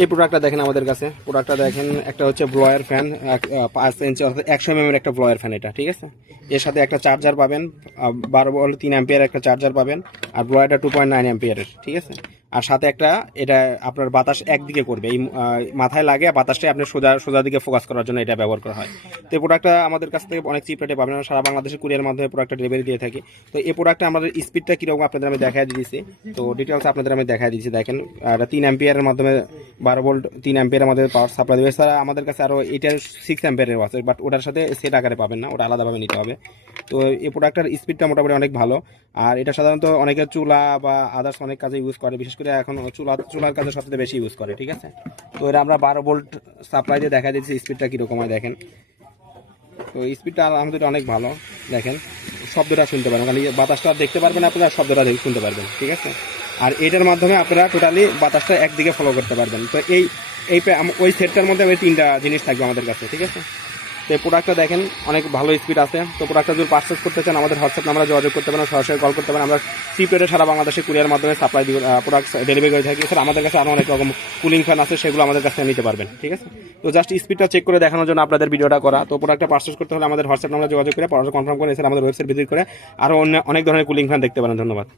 এই প্রোডাক্টটা দেখেন আমাদের কাছে, প্রোডাক্টটা দেখেন, একটা হচ্ছে ব্লোয়ার ফ্যান 5 ইঞ্চি অর্থাৎ 100 mm একটা ব্লোয়ার ফ্যান এটা, ঠিক আছে। এর সাথে একটা চার্জার পাবেন, 12 ভোল্ট 3 অ্যাম্পিয়ার একটা চার্জার পাবেন, আর ব্লোয়ারটা 2.9 অ্যাম্পিয়ারের, ঠিক আছে। আর সাথে একটা, এটা আপনার বাতাস একদিকে করবে, এই মাথায় লাগে বাতাসটা আপনার সোজা সোজা দিকে ফোকাস করার জন্য এটা ব্যবহার করা হয়। তো এই প্রোডাক্টটা আমাদের কাছ থেকে অনেক চিপ রেটে পাবেন, আমরা সারা বাংলাদেশের কুরিয়ার মাধ্যমে প্রোডাক্টটা ডেলিভারি দিয়ে থাকি। তো এই প্রোডাক্টটা আমাদের স্পিডটা কীরকম আপনাদের আমি দেখাই দিয়েছি, তো ডিটেলস আপনাদের আমি দেখাই দিয়েছি। দেখেন এটা 3 অ্যাম্পিয়ারের মাধ্যমে 12 ভোল্ট 3 অ্যাম্পিয়ার আমাদের পাওয়ার সাপ্লাই দেবে। এছাড়া আমাদের কাছে আরও এটার 6 অ্যাম্পিয়ারের আছে, বাট ওটার সাথে সেট আকারে পাবেন না, ওটা আলাদাভাবে নিতে হবে। তো এই প্রোডাক্টটার স্পিডটা মোটামুটি অনেক ভালো। আর এটা সাধারণত অনেকে চুলা বা আদার্স অনেক কাজে ইউজ করে, বিশেষ করে এখন চুলার কাজে সবচেয়ে বেশি ইউজ করে, ঠিক আছে। তো এটা আমরা 12 ভোল্ট সাপ্লাই দিয়ে দেখা দিচ্ছি স্পিডটা কীরকম হয় দেখেন। তো স্পিডটা আলহামদুলিল্লাহ অনেক ভালো। দেখেন শব্দটা শুনতে পারেন, খালি বাতাসটা দেখতে পারবেন আপনারা, শব্দটা শুনতে পারবেন, ঠিক আছে। আর এটার মাধ্যমে আপনারা টোটালি বাতাসটা একদিকে ফলো করতে পারবেন। তো এই এই ওই সেটটার মধ্যে ওই 3টা জিনিস থাকবে আমাদের কাছে, ঠিক আছে। তো এই প্রোডাক্টটা দেখেন অনেক ভালো স্পিড আছে। তো প্রোডাক্টটা যদি পারচেস করতে চান আমাদের হোয়াটসঅ্যাপ নাম্বারে যোগাযোগ করতে পারেন, সরাসরি কল করতে পারেন। আমরা চিপ রেটে সারা বাংলাদেশে কুরিয়ার মাধ্যমে সাপ্লাই প্রোডাক্ট ডেলিভারি করে থাকি। স্যার আমাদের কাছে আরও অনেক রকম কুলিং ফ্যান আছে, সেগুলো আমাদের কাছে নিতে পারবেন, ঠিক আছে। তো জাস্ট স্পিডটা চেক করে দেখানোর জন্য আপনাদের ভিডিওটা করা। তো প্রোডাক্টটা পারচেস করতে হলে আমাদের হোয়াটসঅ্যাপ নাম্বারে যোগাযোগ করে পড়াশোনা কনফার্ম করে, স্যার আমাদের ওয়েবসাইট ভিজিট করে আরও অনেক ধরনের কুলিং ফ্যান দেখতে পারেন। ধন্যবাদ।